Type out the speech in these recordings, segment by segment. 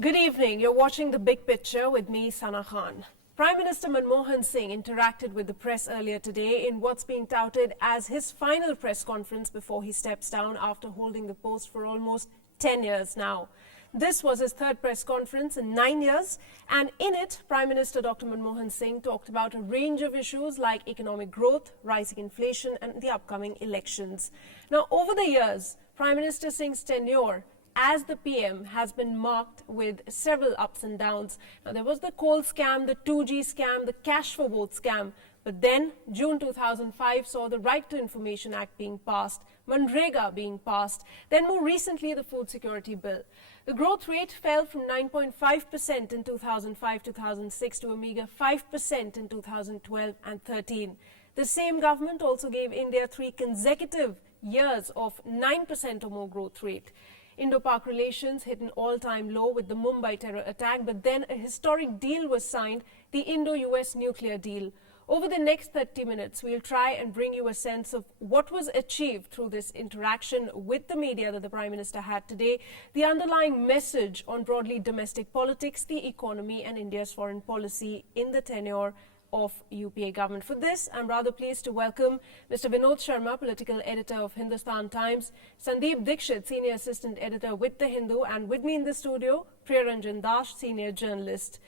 Good evening. You're watching The Big Picture with me, Sana Khan. Prime Minister Manmohan Singh interacted with the press earlier today in what's being touted as his final press conference before he steps down after holding the post for almost 10 years now. This was his third press conference in 9 years, and in it, Prime Minister Dr. Manmohan Singh talked about a range of issues like economic growth, rising inflation, and the upcoming elections. Now, over the years, Prime Minister Singh's tenure as the PM has been marked with several ups and downs. Now, there was the coal scam, the 2G scam, the cash for vote scam. But then, June 2005 saw the Right to Information Act being passed, Manrega being passed, then more recently the Food Security Bill. The growth rate fell from 9.5% in 2005-2006 to a meager 5% in 2012 and 13. The same government also gave India 3 consecutive years of 9% or more growth rate. Indo-Pak relations hit an all-time low with the Mumbai terror attack, but then a historic deal was signed, the Indo-US nuclear deal. Over the next 30 minutes, we'll try and bring you a sense of what was achieved through this interaction with the media that the Prime Minister had today, the underlying message on broadly domestic politics, the economy and India's foreign policy in the tenure of UPA government. For this, I'm rather pleased to welcome Mr. Vinod Sharma, political editor of Hindustan Times, Sandeep Dikshit, senior assistant editor with The Hindu, and with me in the studio, Priyaranjan, senior journalist.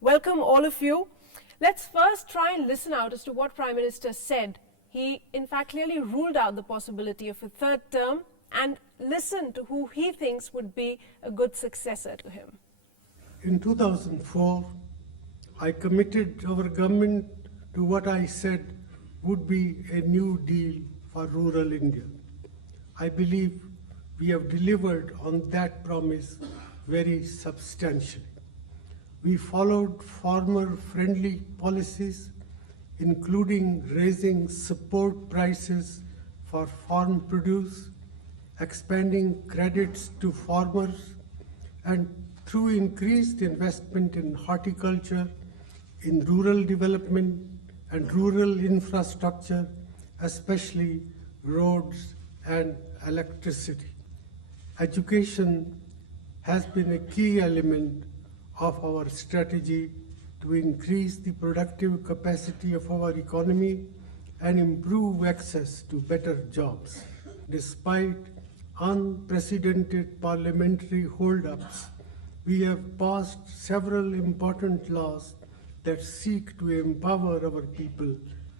Welcome all of you. Let's first try and listen out as to what Prime Minister said. He, in fact, clearly ruled out the possibility of a third term and listen to who he thinks would be a good successor to him. In 2004, I committed our government to what I said would be a new deal for rural India. I believe we have delivered on that promise very substantially. We followed farmer-friendly policies, including raising support prices for farm produce, expanding credits to farmers, and through increased investment in horticulture, in rural development and rural infrastructure, especially roads and electricity. Education has been a key element of our strategy to increase the productive capacity of our economy and improve access to better jobs. Despite unprecedented parliamentary hold-ups, we have passed several important laws that seek to empower our people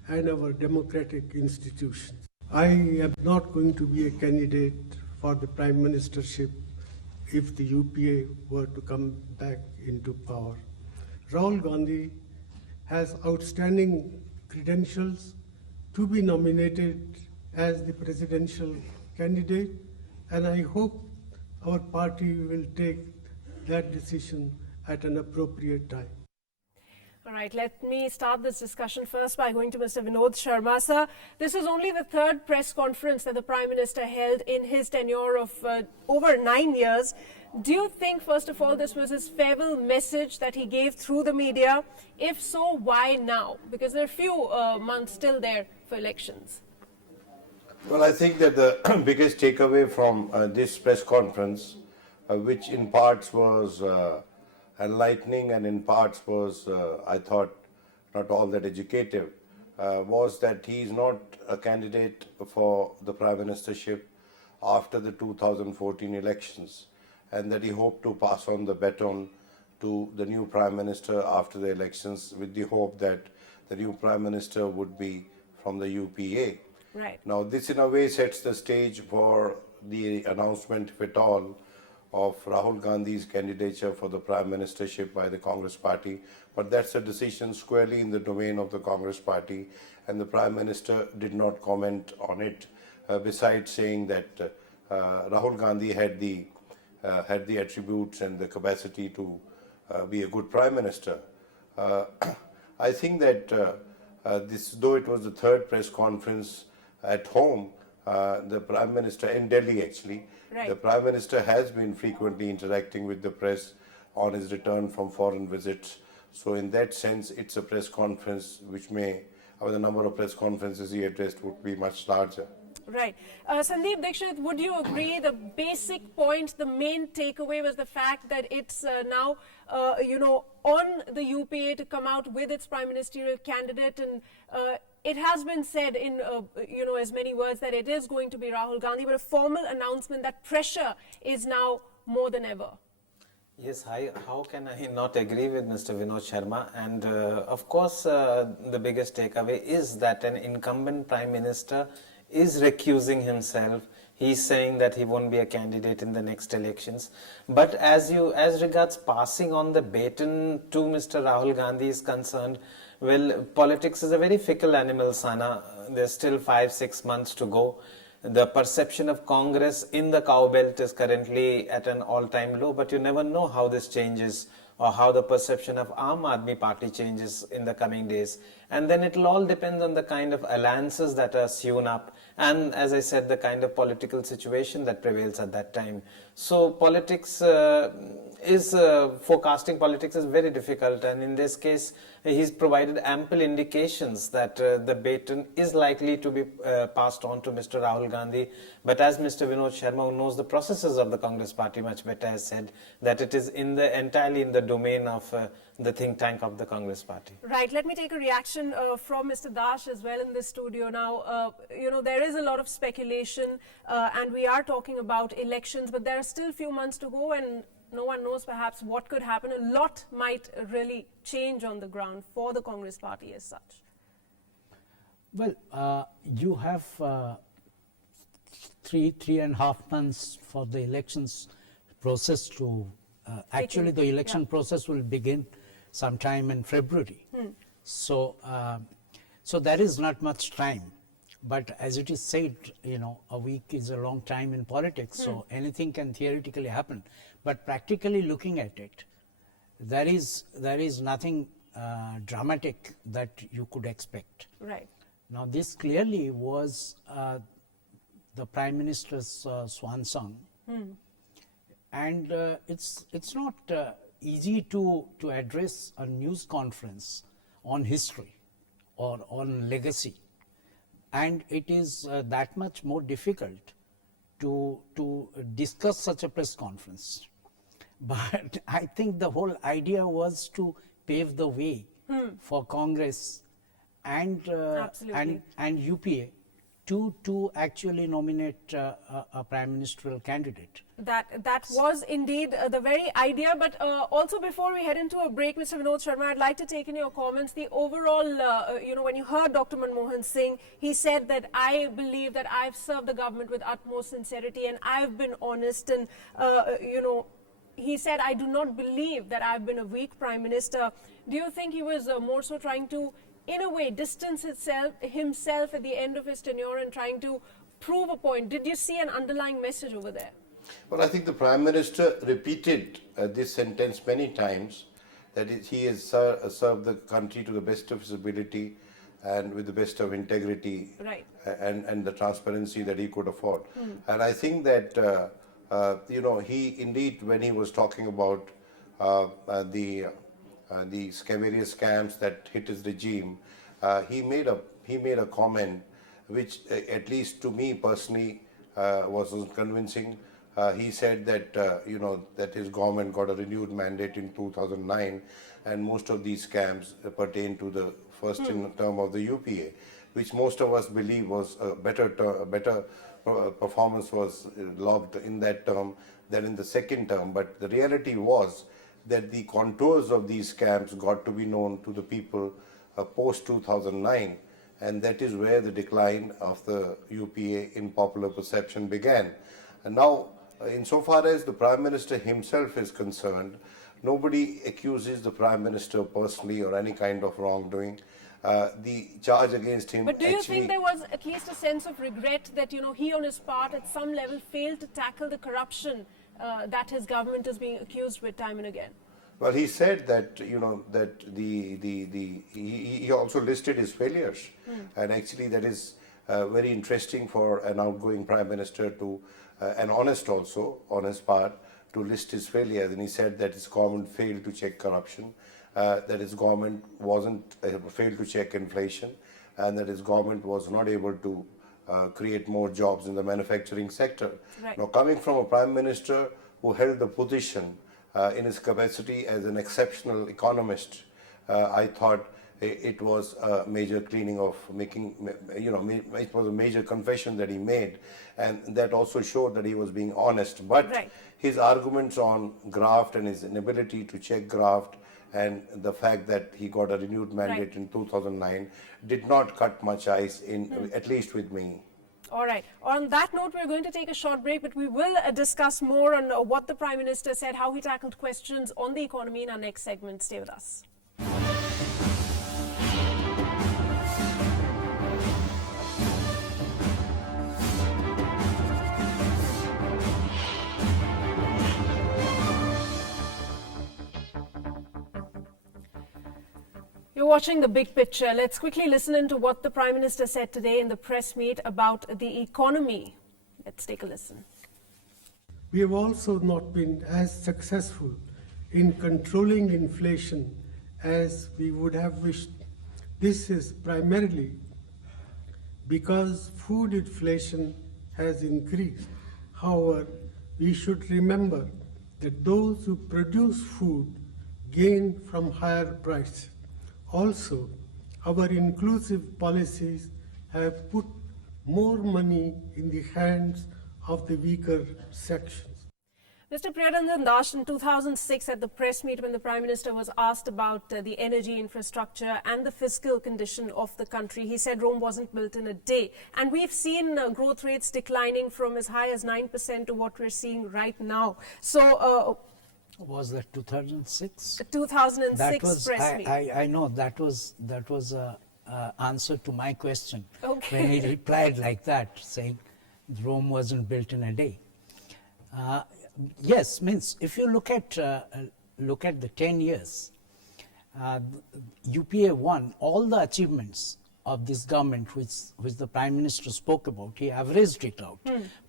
and our democratic institutions. I am not going to be a candidate for the Prime Ministership if the UPA were to come back into power. Rahul Gandhi has outstanding credentials to be nominated as the presidential candidate, and I hope our party will take that decision at an appropriate time. All right, let me start this discussion first by going to Mr. Vinod Sharma. Sir, this is only the third press conference that the Prime Minister held in his tenure of over 9 years. Do you think, first of all, this was his farewell message that he gave through the media? If so, why now? Because there are a few months still there for elections. Well, I think that the biggest takeaway from this press conference, which in parts was enlightening and in parts was, I thought, not all that educative, was that he is not a candidate for the Prime Ministership after the 2014 elections, and that he hoped to pass on the baton to the new Prime Minister after the elections with the hope that the new Prime Minister would be from the UPA. Right. Now, this in a way sets the stage for the announcement, if at all, of Rahul Gandhi's candidature for the Prime Ministership by the Congress Party, but that's a decision squarely in the domain of the Congress Party, and the Prime Minister did not comment on it, besides saying that Rahul Gandhi had the attributes and the capacity to be a good Prime Minister. I think that though it was the third press conference at home, the Prime Minister in Delhi actually, right. The Prime Minister has been frequently interacting with the press on his return from foreign visits. So in that sense, it's a press conference which may, the number of press conferences he addressed would be much larger. Right. Sandeep, Dikshit, would you agree the basic point, the main takeaway was the fact that it's now, on the UPA to come out with its prime ministerial candidate, and it has been said in, as many words that it is going to be Rahul Gandhi, but a formal announcement that pressure is now more than ever. Yes, how can I not agree with Mr. Vinod Sharma? And of course, the biggest takeaway is that an incumbent Prime Minister is recusing himself. He's saying that he won't be a candidate in the next elections. But as regards passing on the baton to Mr. Rahul Gandhi is concerned, well, politics is a very fickle animal, Sana. There's still 5-6 months to go. The perception of Congress in the cow belt is currently at an all-time low, but you never know how this changes or how the perception of Aam Aadmi Party changes in the coming days. And then it'll all depend on the kind of alliances that are sewn up and, as I said, the kind of political situation that prevails at that time. So politics forecasting politics is very difficult, and in this case he's provided ample indications that the baton is likely to be passed on to Mr. Rahul Gandhi. But as Mr. Vinod Sharma, who knows the processes of the Congress party much better, has said that it is entirely in the domain of the think tank of the Congress party. Right. Let me take a reaction from Mr. Dash as well in this studio now. There is a lot of speculation and we are talking about elections, but there are still a few months to go and no one knows perhaps what could happen. A lot might really change on the ground for the Congress party as such. Well, you have 3.5 months for the elections process to, actually the election process will begin sometime in February. So, so there is not much time. But as it is said, a week is a long time in politics, so anything can theoretically happen. But practically looking at it, there is nothing dramatic that you could expect. Right. Now, this clearly was the Prime Minister's swan song, and it's not easy to address a news conference on history or on legacy. And it is that much more difficult to discuss such a press conference. But I think the whole idea was to pave the way for Congress and UPA to actually nominate a prime ministerial candidate. That was indeed the very idea, but also before we head into a break, Mr. Vinod Sharma, I'd like to take in your comments. The overall, when you heard Dr. Manmohan Singh, he said that I believe that I've served the government with utmost sincerity and I've been honest, and he said, I do not believe that I've been a weak prime minister. Do you think he was more so trying to, in a way, distance himself at the end of his tenure and trying to prove a point? Did you see an underlying message over there? Well, I think the Prime Minister repeated this sentence many times, that he has served the country to the best of his ability and with the best of integrity, right, and the transparency that he could afford. And I think that, he indeed, when he was talking about the various scams that hit his regime, he made a comment which, at least to me personally, wasn't convincing. He said that that his government got a renewed mandate in 2009, and most of these scams pertain to the first term of the UPA, which most of us believe was a better performance was logged in that term than in the second term. But the reality was that the contours of these scams got to be known to the people post 2009, and that is where the decline of the UPA in popular perception began. And now, insofar as the Prime Minister himself is concerned, nobody accuses the Prime Minister personally or any kind of wrongdoing. The charge against him. But do you think there was at least a sense of regret that he on his part at some level failed to tackle the corruption that his government is being accused with time and again? Well, he said that that he also listed his failures, and actually that is very interesting for an outgoing Prime Minister to, and honest also on his part, to list his failures. And he said that his government failed to check corruption, that his government failed to check inflation, and that his government was not able to create more jobs in the manufacturing sector. Right. Now, coming from a prime minister who held the position in his capacity as an exceptional economist, I thought it was a major cleaning of making, it was a major confession that he made, and that also showed that he was being honest. But Right. his arguments on graft and his inability to check graft and the fact that he got a renewed mandate in 2009 did not cut much ice, at least with me. All right. On that note, we're going to take a short break, but we will discuss more on what the Prime Minister said, how he tackled questions on the economy in our next segment. Stay with us. You're watching The Big Picture. Let's quickly listen into what the Prime Minister said today in the press meet about the economy. Let's take a listen. We have also not been as successful in controlling inflation as we would have wished. This is primarily because food inflation has increased. However, we should remember that those who produce food gain from higher prices. Also, our inclusive policies have put more money in the hands of the weaker sections. Mr. Priyaranjan dashed in 2006 at the press meet when the Prime Minister was asked about the energy infrastructure and the fiscal condition of the country. He said Rome wasn't built in a day. And we've seen growth rates declining from as high as 9% to what we're seeing right now. So, Was that 2006? 2006 That was, press meet. I know that was a answer to my question. Okay. When he replied like that, saying Rome wasn't built in a day. Yes, means if you look at the 10 years, UPA won all the achievements of this government, which the Prime Minister spoke about. He averaged it out.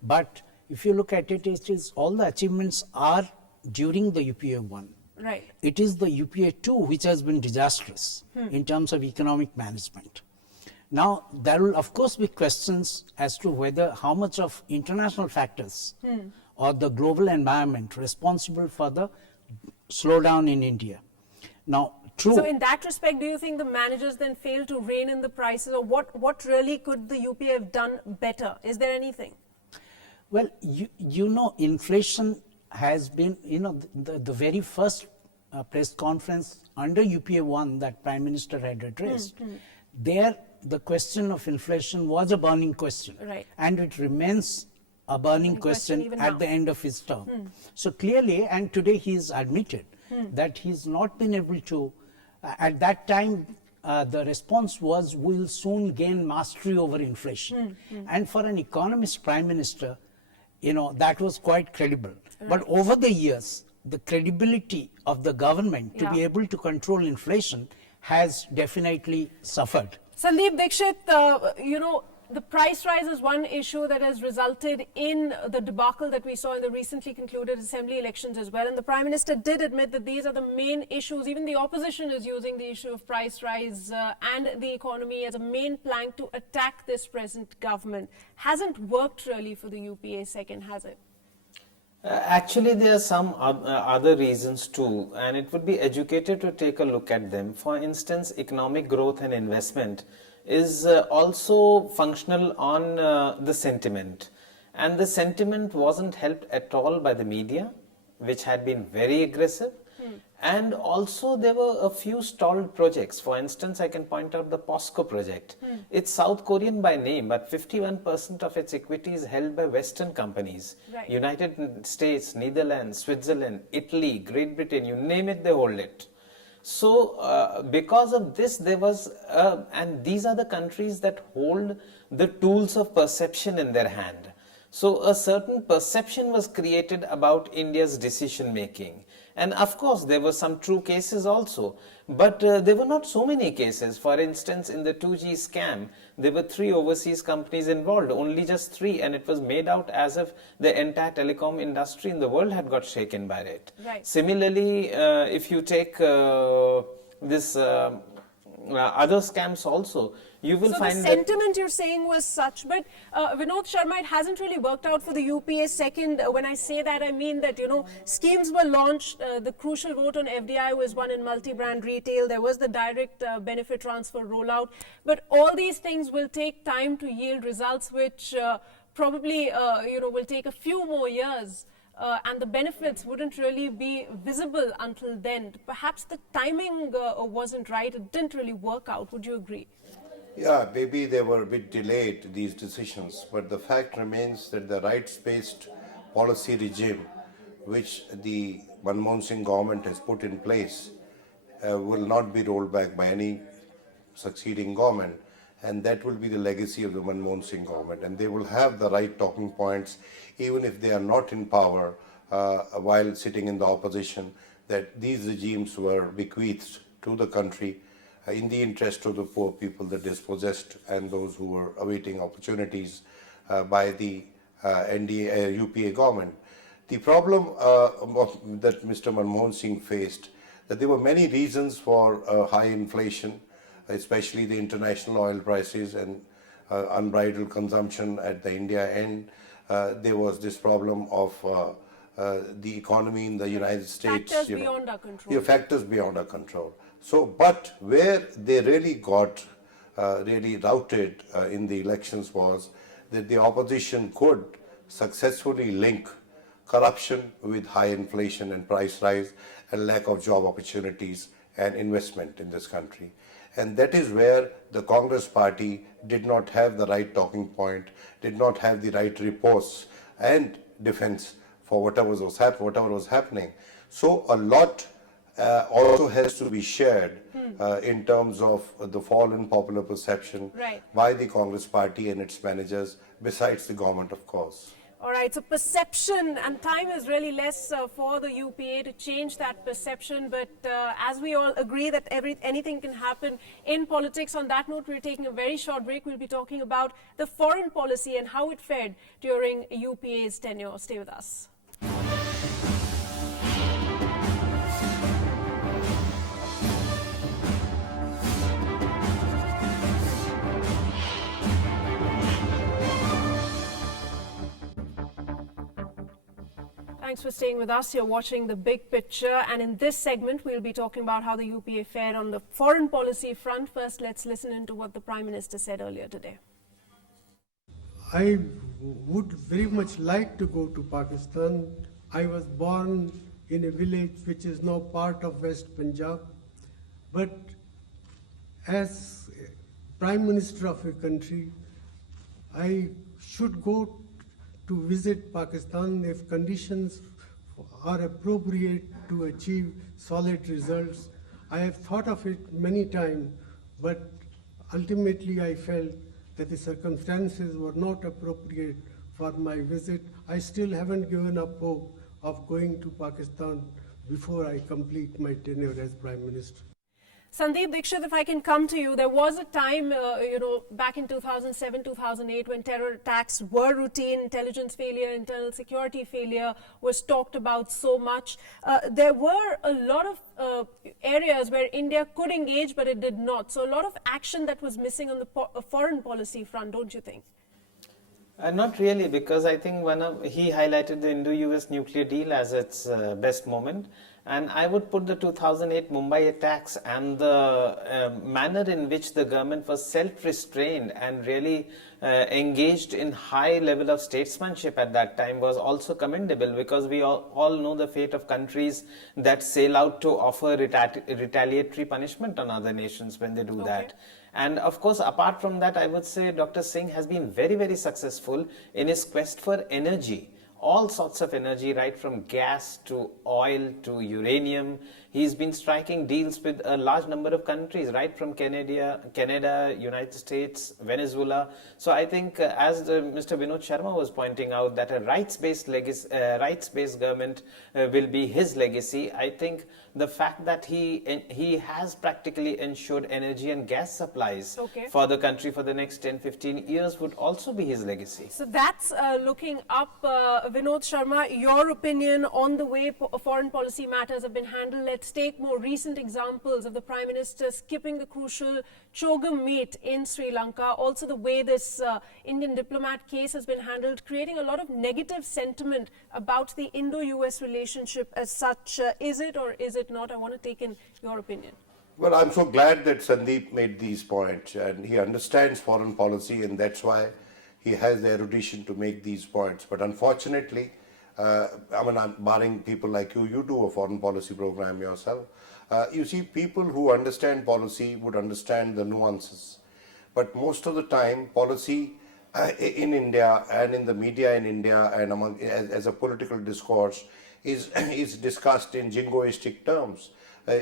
But if you look at it, it is all the achievements are during the UPA 1. Right. It is the UPA 2 which has been disastrous in terms of economic management. Now, there will of course be questions as to whether how much of international factors or the global environment responsible for the slowdown in India. Now, true. So in that respect, do you think the managers then failed to rein in the prices, or what really could the UPA have done better? Is there anything? Well, you know, inflation has been, the very first press conference under UPA 1 that Prime Minister had addressed, there the question of inflation was a burning question. Right. And it remains a burning question even at now. the end of his term. So clearly, and today he has admitted that he's not been able to, at that time, the response was, we'll soon gain mastery over inflation. And for an economist Prime Minister, that was quite credible. Right. But over the years, the credibility of the government to be able to control inflation has definitely suffered. Sandeep, Dikshit, the price rise is one issue that has resulted in the debacle that we saw in the recently concluded assembly elections as well. And the Prime Minister did admit that these are the main issues. Even the opposition is using the issue of price rise and the economy as a main plank to attack this present government. Hasn't worked really for the UPA second, has it? Actually, there are some other reasons too, and it would be educated to take a look at them. For instance, economic growth and investment is also functional on the sentiment, and the sentiment wasn't helped at all by the media, which had been very aggressive. And also there were a few stalled projects. For instance, I can point out the POSCO project. It's South Korean by name, but 51% of its equity is held by Western companies. Right. United States, Netherlands, Switzerland, Italy, Great Britain, you name it, they hold it. So because of this, there was, and these are the countries that hold the tools of perception in their hand. So a certain perception was created about India's decision making. And of course, there were some true cases also, but there were not so many cases. For instance, in the 2G scam, there were 3 overseas companies involved, only just 3, and it was made out as if the entire telecom industry in the world had got shaken by it. Right. Similarly, if you take this other scams also, you will So find the that sentiment you're saying was such, but Vinod Sharma, it hasn't really worked out for the UPA. Second, when I say that, I mean that, schemes were launched. The crucial vote on FDI was won in multi-brand retail. There was the direct benefit transfer rollout. But all these things will take time to yield results, which probably, will take a few more years. And the benefits wouldn't really be visible until then. Perhaps the timing wasn't right. It didn't really work out. Would you agree? Yeah, maybe they were a bit delayed, these decisions, but the fact remains that the rights-based policy regime which the Manmohan Singh government has put in place will not be rolled back by any succeeding government, and that will be the legacy of the Manmohan Singh government, and they will have the right talking points even if they are not in power while sitting in the opposition, that these regimes were bequeathed to the country in the interest of the poor people, the dispossessed, and those who were awaiting opportunities by the UPA government. The problem that Mr. Manmohan Singh faced, that there were many reasons for high inflation, especially the international oil prices and unbridled consumption at the India end. There was this problem of the economy in the United States. Factors beyond our control. Yeah, factors beyond our control. So, but where they really got really routed in the elections was that the opposition could successfully link corruption with high inflation and price rise and lack of job opportunities and investment in this country. And that is where the Congress party did not have the right talking point, did not have the right reports and defense for whatever was happening. So a lot also has to be shared in terms of the fall in popular perception by the Congress party and its managers, besides the government, of course. All right, so perception, and time is really less for the UPA to change that perception, but as we all agree that anything can happen in politics, on that note, we're taking a very short break. We'll be talking about the foreign policy and how it fared during UPA's tenure. Stay with us. Thanks for staying with us. You're watching The Big Picture, and in this segment, we'll be talking about how the UPA fared on the foreign policy front. First, let's listen into what the Prime Minister said earlier today. I would very much like to go to Pakistan. I was born in a village which is now part of West Punjab, but as Prime Minister of a country, I should go to visit Pakistan if conditions are appropriate to achieve solid results. I have thought of it many times, but ultimately I felt that the circumstances were not appropriate for my visit. I still haven't given up hope of going to Pakistan before I complete my tenure as Prime Minister. Sandeep, Dikshit, if I can come to you, there was a time, back in 2007, 2008, when terror attacks were routine, intelligence failure, internal security failure was talked about so much. There were a lot of areas where India could engage, but it did not. So a lot of action that was missing on the foreign policy front, don't you think? Not really, because I think he highlighted the Indo-US nuclear deal as its best moment. And I would put the 2008 Mumbai attacks and the manner in which the government was self-restrained and really engaged in high level of statesmanship at that time was also commendable, because we all know the fate of countries that sail out to offer retaliatory punishment on other nations when they do that. And of course, apart from that, I would say Dr. Singh has been very, very successful in his quest for energy. All sorts of energy, right from gas to oil to uranium. He's been striking deals with a large number of countries, right from Canada, United States, Venezuela. So I think, as Mr. Vinod Sharma was pointing out, that a rights-based government will be his legacy. I think the fact that he has practically ensured energy and gas supplies for the country for the next 10-15 years would also be his legacy. So that's looking up. Vinod Sharma, your opinion on the way foreign policy matters have been handled. Let's let's take more recent examples of the Prime Minister skipping the crucial Chogam meet in Sri Lanka. Also the way this Indian diplomat case has been handled, creating a lot of negative sentiment about the Indo-US relationship as such. Is it or is it not? I want to take in your opinion. Well, I'm so glad that Sandeep made these points, and he understands foreign policy, and that's why he has the erudition to make these points. But unfortunately, I'm barring people like you, you do a foreign policy program yourself. You see, people who understand policy would understand the nuances. But most of the time, policy in India and in the media in India and among as a political discourse is discussed in jingoistic terms.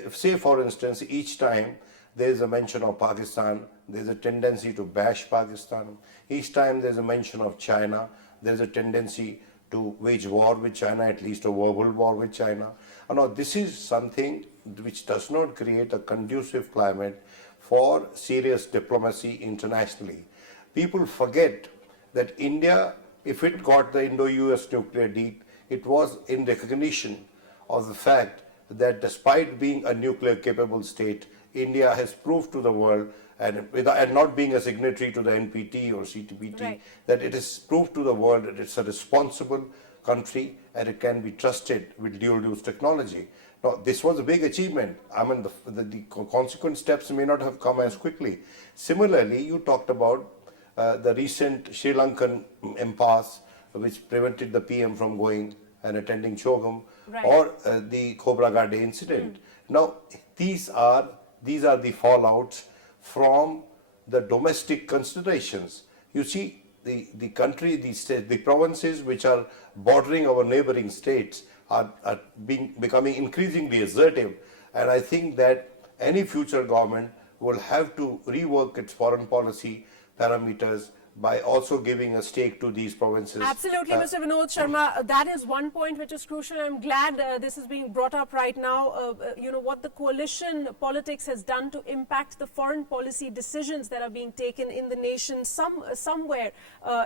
Say, for instance, each time there is a mention of Pakistan, there is a tendency to bash Pakistan. Each time there is a mention of China, there is a tendency to wage war with China, at least a verbal war with China. Now, this is something which does not create a conducive climate for serious diplomacy internationally. People forget that India, if it got the Indo-US nuclear deal, it was in recognition of the fact that despite being a nuclear capable state, India has proved to the world, and not being a signatory to the NPT or CTBT, right, that it is proved to the world that it's a responsible country and it can be trusted with dual use technology. Now, this was a big achievement. I mean, the consequent steps may not have come as quickly. Similarly, you talked about the recent Sri Lankan impasse, which prevented the PM from going and attending Chogam, right, or the Cobra Gade incident. Now, these are the fallouts from the domestic considerations. You see, the country, the provinces which are bordering our neighboring states are becoming increasingly assertive, and I think that any future government will have to rework its foreign policy parameters by also giving a stake to these provinces. Absolutely, Mr. Vinod Sharma. That is one point which is crucial. I'm glad this is being brought up right now. You know, what the coalition politics has done to impact the foreign policy decisions that are being taken in the nation somewhere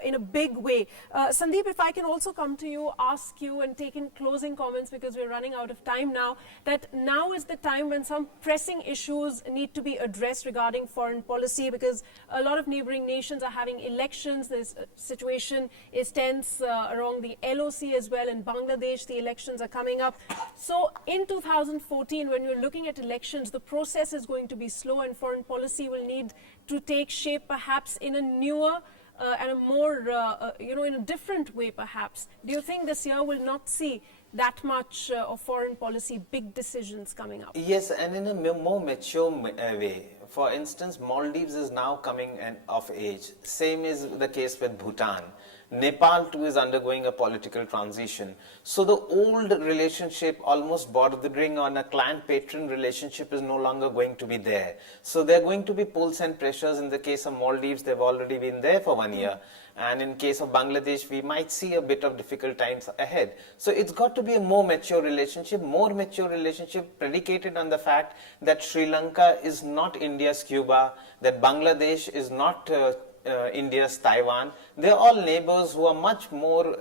in a big way. Sandeep, if I can also come to you, ask you and take in closing comments, because we're running out of time now, that now is the time when some pressing issues need to be addressed regarding foreign policy, because a lot of neighboring nations are having elections. This situation is tense around the LOC as well. In Bangladesh, the elections are coming up. So in 2014, when we're looking at elections, the process is going to be slow, and foreign policy will need to take shape perhaps in a newer and a more, in a different way perhaps. Do you think this year will not see that much of foreign policy, big decisions coming up? Yes, and in a more mature way. For instance, Maldives is now coming of age. Same is the case with Bhutan. Nepal too is undergoing a political transition. So the old relationship, almost bordering on a client-patron relationship, is no longer going to be there. So there are going to be pulls and pressures. In the case of Maldives, they've already been there for 1 year. And in case of Bangladesh, we might see a bit of difficult times ahead. So it's got to be a more mature relationship predicated on the fact that Sri Lanka is not India's Cuba, that Bangladesh is not India's Taiwan. They're all neighbors who are much more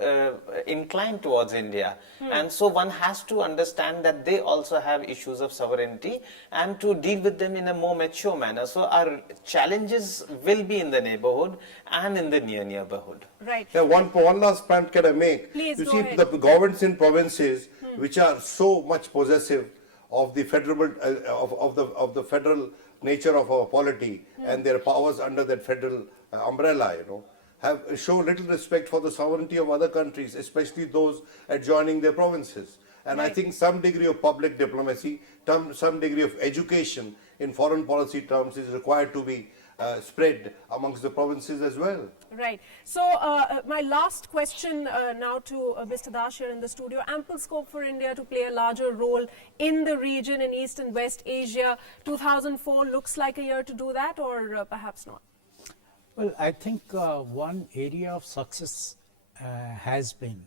inclined towards India. And so one has to understand that they also have issues of sovereignty and to deal with them in a more mature manner. So our challenges will be in the neighborhood and in the near neighborhood. Right. Yeah, one last point can I make? Please, you go see, ahead. the governments in provinces which are so much possessive of the federal of the federal nature of our polity and their powers under that federal umbrella, have show little respect for the sovereignty of other countries, especially those adjoining their provinces. And I think some degree of public diplomacy, some degree of education in foreign policy terms is required to be spread amongst the provinces as well. Right. So my last question now to Mr. Das here in the studio. Ample scope for India to play a larger role in the region in East and West Asia. 2004 looks like a year to do that, or perhaps not? Well, I think one area of success has been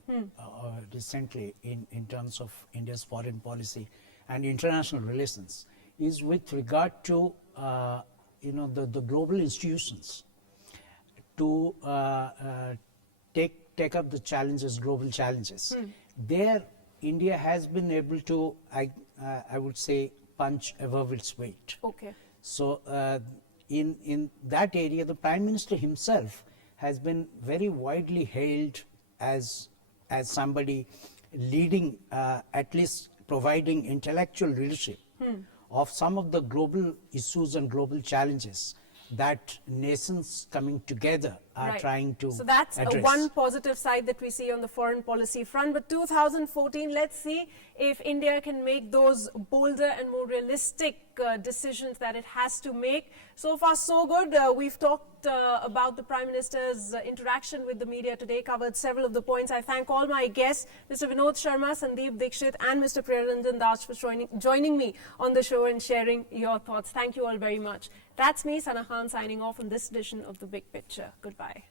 recently in terms of India's foreign policy and international relations is with regard to the global institutions to take up the challenges, global challenges. There, India has been able to I would say, punch above its weight. Okay. So in that area, the Prime Minister himself has been very widely hailed as somebody leading, at least providing intellectual leadership of some of the global issues and global challenges that nations coming together are trying to So that's address. one positive side that we see on the foreign policy front. But 2014, let's see if India can make those bolder and more realistic decisions that it has to make. So far, so good. We've talked about the Prime Minister's interaction with the media today, covered several of the points. I thank all my guests, Mr. Vinod Sharma, Sandeep, Dikshit, and Mr. Priyaranjan Das for joining me on the show and sharing your thoughts. Thank you all very much. That's me, Sana Khan, signing off on this edition of The Big Picture. Goodbye.